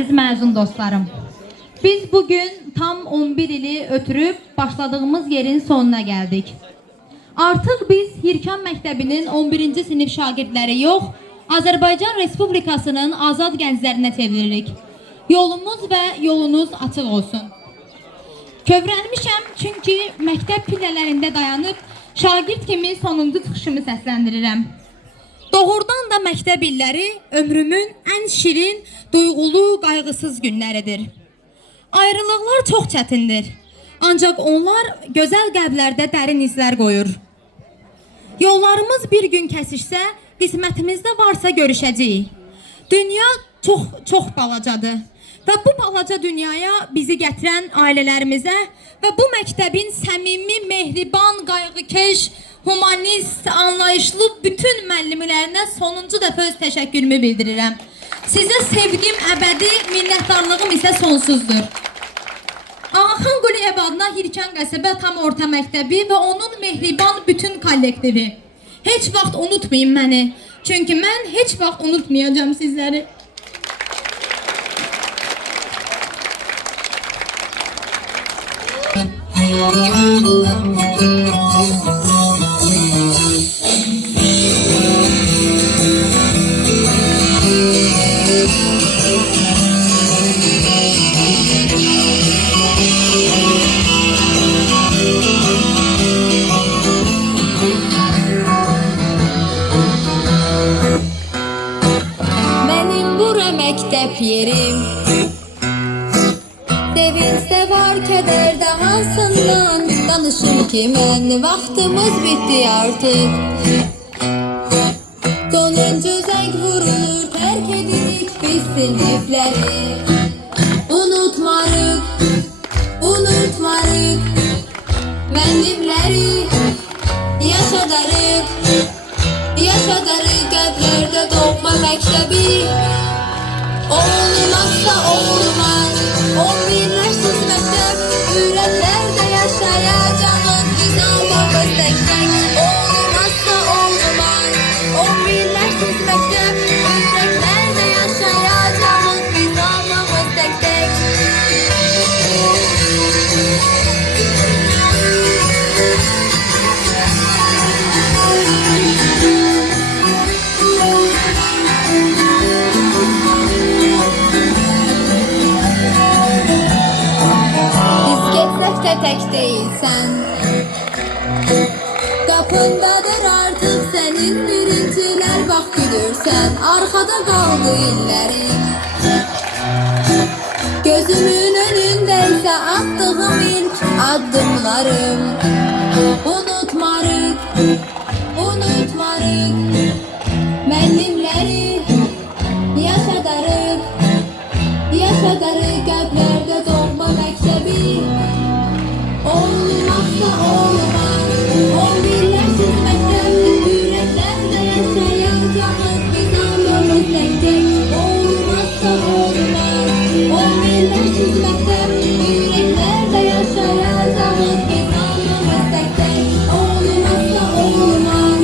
Əziz məzun dostlarım, biz bugün tam 11 ili ötürüb başladığımız yerin sonuna geldik. Artıq biz Hirkan Məktəbinin 11-ci sinif şagirdləri yox, Azərbaycan Respublikasının azad gənclərinə çeviririk. Yolumuz və yolunuz açıq olsun. Kövrəlmişəm çünki məktəb pillələrində dayanıb şagird kimi sonuncu çıxışımı səsləndirirəm. Doğrudan da məktəb illəri ömrümün ən şirin, duyğulu, qayğısız günləridir. Ayrılıqlar çox çətindir. Ancaq onlar gözəl qəlblərdə dərin izlər qoyur. Yollarımız bir gün kəsişsə, qismətimizdə varsa görüşəcəyik. Dünya çox balacadır. Və bu balaca dünyaya bizi gətirən ailələrimizə və bu məktəbin səmimi, mehriban, qayğıkeş, humanist, anlayışlı bütün müəllimlərinə sonuncu dəfə öz təşəkkürümü bildirirəm. Sizə sevgim əbədi, minnətdarlığım isə sonsuzdur. Ağaxan Quliyev adına Hirkan qəsəbə tam orta məktəbi və onun mehriban bütün kollektivi. Heç vaxt unutmayın məni, çünki mən heç vaxt unutmayacağım sizləri. Benim bura mektep yerim, sevinçdə var, kədərdə hansından danışım ki mən, vaxtımız bitti artık. Sonuncu zəng vurulur, tərk edirik biz sinifləri. Unutmarıq, unutmarıq müəllimləri. Yaşadarıq, yaşadarıq qəlblərdə doğma məktəbi. Olmazsa olmaz, 11'lersiz məktəb, ürəklərdə yaşayacağız biz almamız tək-tək. Olmazsa olmaz, 11'lersiz məktəb, ürəklərdə yaşayacağız biz almamız tək-tək. Tek değilsen, kapındadır artık senin birinciler, bak gülürsen arkada kaldı illerin. Gözümün önündeyse attığım ilk adımlarım. Unutmarıq, unutmarıq müəllimləri. Yaşadarıq, yaşadarıq qəlblərdə doğma məktəbi. Olmazsa olmaz, 11'lersiz məktəb, ürəklərdə yaşayacağız biz almamız tək-tək. Olmazsa olmaz, 11'lersiz məktəb, ürəklərdə yaşayacağız biz almamız tək-tək. Olmazsa olmaz,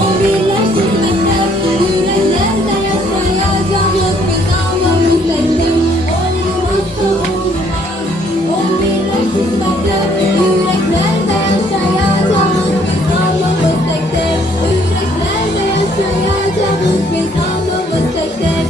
11'lersiz məktəb, ürəklərdə yaşayacağız biz almamız tək-tək. Olmazsa olmaz, 11'lersiz məktəb, yüreklerde yaşayacağız biz almamız tek-tek. Yüreklerde yaşayacağız biz almamız tek-tek.